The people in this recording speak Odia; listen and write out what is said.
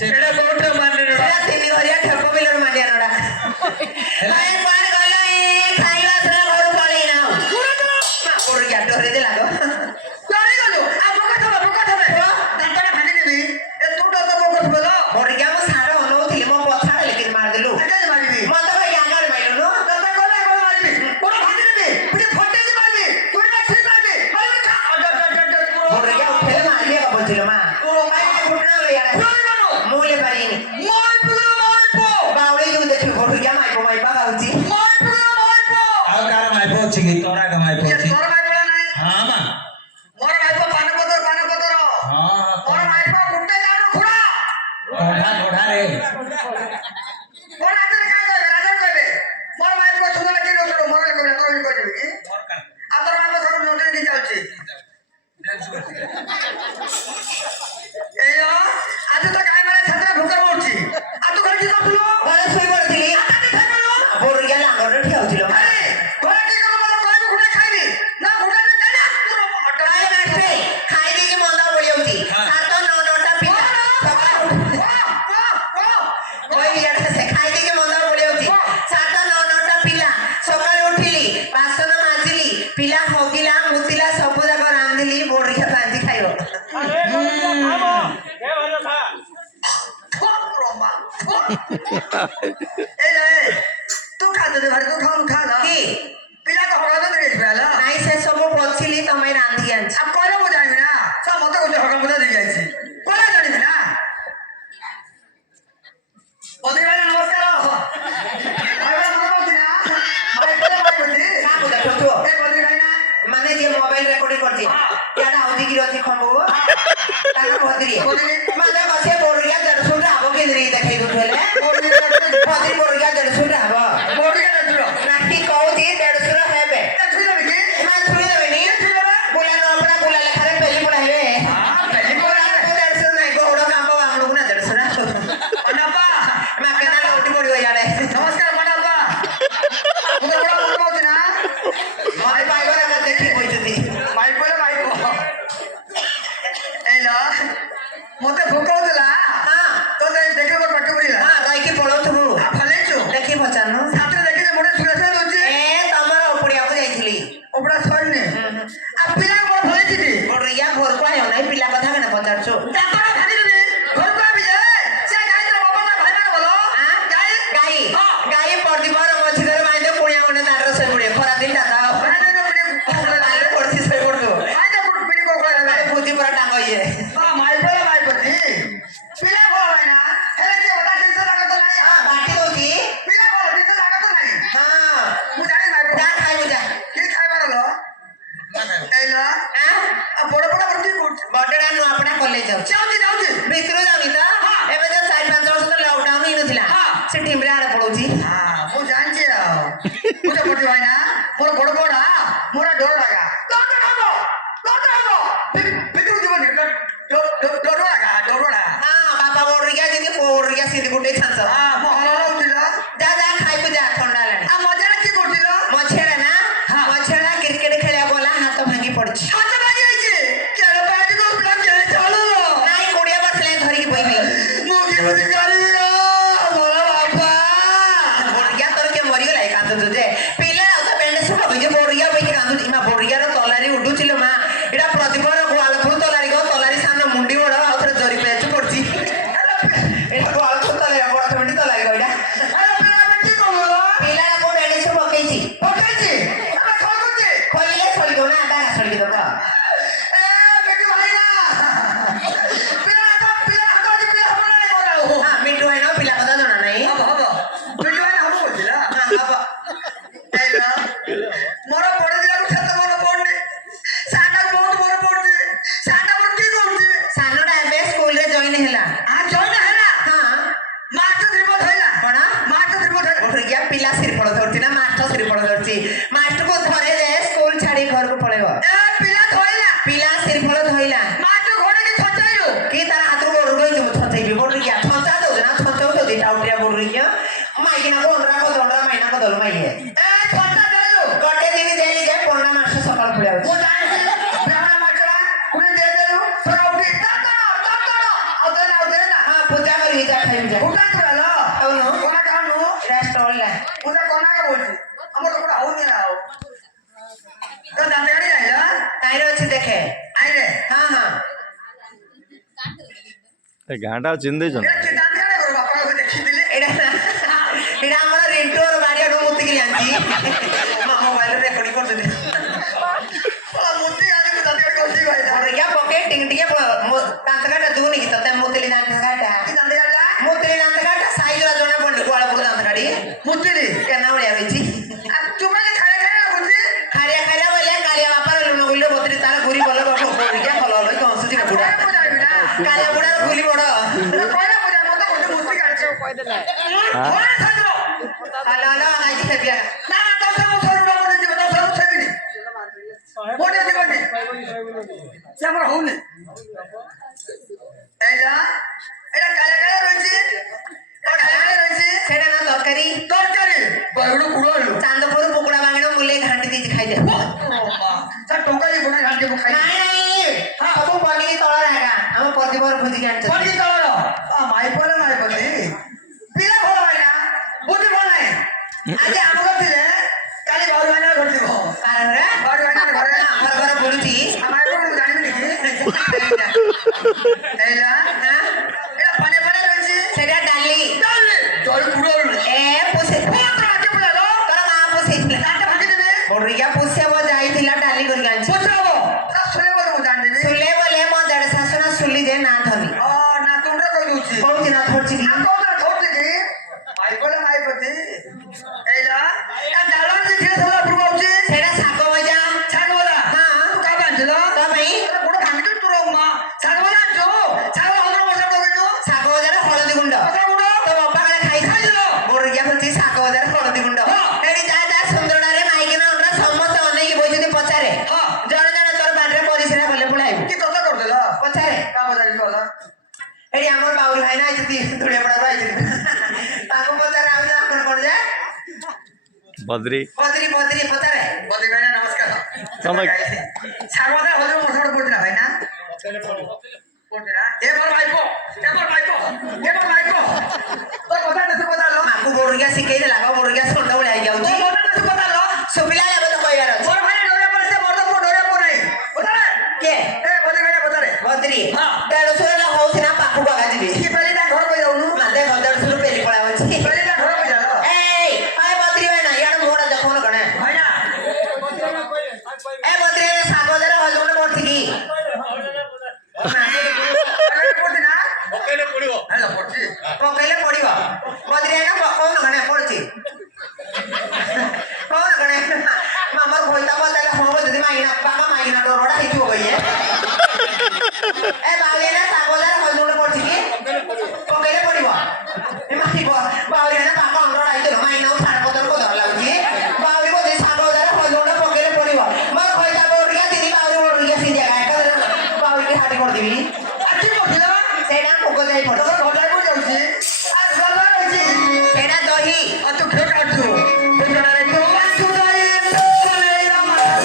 ସେଟା କୋଉଠି ମାନେ ସେଟା ତିନି ଘରିଆ ଠେପ ବିଲର ମାଣ୍ଡିଆ ନଡା ଭାଇ କୁଆଡେ ଗଲ ଏ ଖାଇବା ସରା ଘରୁ ପଳେଇ ନା ମା ପଡ ଗ୍ୟା ଡରେ ଦେଲା ଗো ଡରେ ଗଲୁ ଆ ବୋକା ଥବେ ଦାନ୍ତଟା ଭାଙ୍ଗି ଦେବି ଏ ତୁ ଡର ବୋକା ଥବେ ଲ ପଡ ଗ୍ୟା ମୋ ସାଡ ଅନଉଥିଲି ମୋ ପଛାରେ ଲେକିନ ମାର ଦେଲୁ କେତେ ମାରିବି ମତେ ଭାଇ ଗାଁରେ ମାଇଲୁ ନ ତତେ ଗଲେ କୋ ମାରିବି ପଡ ଭାଙ୍ଗି ଦେବି ପୁଣି ଫଟେ ଯେ ମାରିବି ପୁଣି ମାସି ମାରିବି ମାରିବି ଖା ପଡ ଗ୍ୟା ଉଠେଲେ ମାରିଏ ବୋଲଥିଲ ମା ତୁ ମାଇ ଫୁଟଣା ଲେ यार मूले पारिनी मोय बावळे घेऊन देखील पडू ग्या माय बागावची ଆଉ କାର ମାଇପ ଅଛି କି ତୋରା କା ମାଇପ ଅଛି ତୋର ମାଇପଳା ନାହିଁ ହଁ ମା ମୋର ମାଇପ ପାନପତର ହଁ ମୋର ମାଇପ ଗୁଟେ ଜାଣ ଖୁଡା ଢୋଢା ରେ ମୋର ହାତରେ କାଁ କହିବେ ରାଜା କହିବେ ମୋର ମାଇପ ସୁନ୍ଦର କି ରୋଷର ମୋର କହିବେ ତୋର ବି କହିବି କି ଆଉ ତୋର ମାଇପ ସବୁ ନଦୀ କି ଚାଲୁଛି ଏଇଅ ଆଜି ତ କାଇଁ ମାନେ ଛାତ୍ର ଭୁକର ପଡୁଛି ଆଉ ତୁ ଘରେ କି କରୁଥିଲୁ ଘରେ ଶୋଇ ପଡିଥିଲି ଆଜି ଖାଇଲୁ ବୋର ଗ୍ୟା ଲାଙ୍ଗରେ ଠିଆ ହଉଥିଲ ଆରେ ଘରେ କି କଲ ମତେ କହିବୁ ଗୁଡା ଖାଇବି ନା ଗୁଡା ଦେ ନା ତୁ ଅଟକାଇ ମାରତେ ଖାଇ ଦେଇକି ମନ୍ଦା ପଡି ଯାଉଛି 7 9ଟା ପିଲା ওই ইয়াটা সে খাই দিকে মন্দা পড়ে যাଉଛି 7 9টা পিলা সকালে উঠিলি বাসন মাজিলি পিলা হগিলা মুতিলা ସବୁ ଯାକ ରାନ୍ଧିଲି ବୋରିକା ବାନ୍ଧି ଖାଇବ ତୁ ଖାଦ୍ୟ ଭାରି ତୁ ଖାଉନୁ ଖା କି ପିଲା ତ ହଗା ଦେଇ ଯାଇଥିଲା ନାଇଁ ସେ ସବୁ ପଛିଲି ତମେ ରାନ୍ଧି ଆଣିଛି ଆଉ କହିଲେ ମୁଁ ଜାଣିବି ନା ସା ମତେ କହୁଛି ହଗା ମୁଦା ଦେଇ ଯାଇଛି କହିଲେ ଜାଣିବି ନା ବଦି ଭାଇ ନମସ୍କାର ଭାଇ ନମସ୍କାର ନା ଭାଇ କୋତେ ଭାଇ ବଦି କା କୋତେ ଛୋଟ ଏ ବଦି ଭାଇ ନା ମାନେ ଯେ ମୋବାଇଲ ରେକର୍डिंग करती याडा आउजी की रथी खंबो ताका बदरी मादा बसे बोरिया दरसुरा आबो केंद्री देखै दुथले बदरी बोरिया दरसुरा आबो बोरिया दरसुरा नाकी कहूची दरसुरा हेबे छुले बे मा छुले बे नी बोला न अपना बोला लेखारे पेली पड़ा हेबे हां पेली पड़ा दरसुरा नाही गोडो कांबो आमलो गुना दरसुरा मनपा मा केना उठी पड़ियो याडे नमस्कार मनपा मुदा बड़ा मनपा ना माय पाइबरा का देखि कहितती माय पले माय को एला मते भूख होतला हां तो देखि को पट्टी पड़िला हां राई के पळोथबु फलेचु देखि बचानो साथे देखि जे मोडे सुरक्षा दोची ए तमरा उपडिया को जाईथिली उपडा सन्ने आ पिला मोर फलेची बडरिया घर को आयो नाही पिला कथा केना पचारछु दातडा भागी देबे घर को आबि जाय से गाई तो बाबा ना भाई ना बोलो हां गाई परदी पर मछि घर बांधे पुणिया कोने दाडर सय पुडे खरा दिन दादा पूजा କରିବି ଯା ଖାଇବି ଯା ମୁଁ କାଇଁ କହିଲ ହଉନ କୋନା କାଣୁ ରେଷ୍ଟୁରାଣ୍ଟ ଲା ମୁଁ ତ କୋନାକେ ବୋଲছি ଆମର ତ ହଉନି ନା ଆଉ ତ ଦାଣ୍ଡ ଗାଡି ଆଇଲା କାଇରେ ଅଛି ଦେଖେ ଆଇରେ ହଁ ହଁ ଏ ଗାଁଟା ଚିହ୍ନି ଦେଇଛନ୍ତି ଏ ଦାଣ୍ଡ ଗାଡି କର ବାପାକୁ ଦେଖିଥିଲି ଏଇଟା ଆମର ରିଣ୍ଟୁର ବାଡ଼ିଆଠୁ ମୁତିକି ଜାଣିଛି ମୋ ମୋବାଇଲରେ ରେକର୍ଡିଂ କରୁଛନ୍ତି ମୂର୍ତ୍ତି ଆଜି ମୁଁ ଦାଣ୍ଡ ଗାଡି କରିଛି କହିଲା ଅରିକା ପକେଇ ଟିକେ ଦାନ୍ତ କାଟା ଦୁନି କି ତତେ ମୁତିଲି ଦାନ୍ତ କାଟା କି ଦାଣ୍ଡ ଗାଡି ମୁତିଲି ଦାନ୍ତ କାଟା ସାଇଜର ଜଣା ପଡୁନି କୁଆଡେ ପଡୁ ଦାନ୍ତ କାଟି ମୂର୍ତ୍ତି କେନା ଭଳିଆ ରହିଛି ତୁମେ ଯେ ଖାଇ ଖାଇ ଲାଗୁଛି ଖାରିଆ ଖାରିଆ ବୋଲେ କାଳିଆ ବାପାର ଲୁଣ ଗୁଲିରେ ବତରି ତାର ଗୁରି ଭଲ ପଡିକା ଭଲ ଭଲ କଂସୁଛି ବୁଢା ମୁଁ ଯାଇବି ନା କାଳିଆ ବୁଢାର ଗୁଲି ବଡ କହିଲା ମୁଁ ଯାଇ ମତେ ଗୋଟେ ମୂର୍ତ୍ତି କାଢିଛି ହଁ କଣ ଖାଇବ ହଲ ହଲ ଆଜି ଖେବିଆ ନା ତ ସବୁ ସରୁଡା ମତେ ଯିବ ତ ସବୁ ଛେବିନି ମୋଟେ ଯିବନି ସେ ଆମର ହଉନି ଏଇଟା ଏଇଟା କାଳେ କାଳେ ରହିଛି ଏଇଟା କାଳେ ରହିଛି ସେଟା ନା ତରକାରୀ ତରକାରୀ ବାଇଗଣ କୁড়ো ହলো ଚାନ୍ଦପୁର କୁକୁଡ଼ା ବାଙ୍ଗଣ ମୁଲେ ଘାଣ୍ଟି ଦେଇଛି ଖାଇଦେ ତା ଟଙ୍କା ଦି ବୁଣା ଘାଣ୍ଟି ମୁଁ ଖାଇ ନାଇଁ ନାଇଁ ସବୁ ବନିକି ତଳ ରାଗା ଆମ ପ୍ରଦୀପର ଭୋଜିକି ଆଣିଛନ୍ତି ପଡ଼ି ତଳର ମାଇପଲେ ମାଇପଲି ପିଲା ଭଲ ଭାଇନା ବୁଦ୍ଧି ଭଲ ନାହିଁ ଆଜି ଆମ ଘର ଥିଲେ କାଲି ବାବୁ ଭାଇନା ଘଟିବ କାରରେ ବାବୁ ଭାଇନା ଘରେ ଘର ଘର ବୁଲୁଛି আমার কোন জানিবি নাকি এইলা এটা পানে পানে রয়েছে সেটা ডালি ডালে জল পুরো এ পুষে কত আগে বলালো তোর মা পুষেছিল কাটে ভাগে দেবে বড়িয়া পুষেব যাইଥିଲା ডালি করি আনছি বুঝাবো তা শুনে বলে মু জানি দেবে সুলে বলে মো দেড় শাশুনা সুলি যে না ধনি ও না তোমরা কই দউছি কৌছি না ধরছি না তোমরা ধরতে কি মাইপলে মাইপতি এইলা এ ডালন যে ঝিয়ে সলা পুরো হচ্ছে সেটা শাক ভজা ছাগো বলা হ্যাঁ তু কা বানছিল তো ভাই পুরো ভাঙি তো তোর মা ছাগো বলা আনছো ছাগো হন্দ্র বসা করবে শাক ভজার হলদি গুন্ড বসা গুলো তো বাপা কালে খাই খাইছিল বড়িয়া হচ্ছে শাক ভজার হলদি গুন্ড এটি যা যা সুন্দরটারে মাইকিনা ওটা সমস্ত অনেক বইଛନ୍ତି পচারে হ্যাঁ জଣେ ଜଣେ ତୋର ବାଡ଼ିରେ ପରିଶ୍ରା କଲେ ପଳାଇବୁ কি কথা করছিল ପଚାରେ কা বজাই বলা ଏଠି ଆମର ବାଉରୀ ଭାଇନା ଆଇଛନ୍ତି ଧୁଳିଆ ପଡାରୁ ଆଇଛନ୍ତି ତାଙ୍କୁ ପଚାରେ ଆଉ ଆପଣ କଣ ଯେ ବଦ୍ରି ବଦ୍ରି ବଦ୍ରି ପଚାରେ বদি ভাইনা নমস্কার তবে ছাগোদা হলো মশড় পড়তে না ভাইনা পড়তে না এবার ভাইপো এবার ভাইপো এবার ভাইপো তো কথা না তো কথা লো ମାକୁ ବଡିଆ ଶିଖେଇ ଦେଲା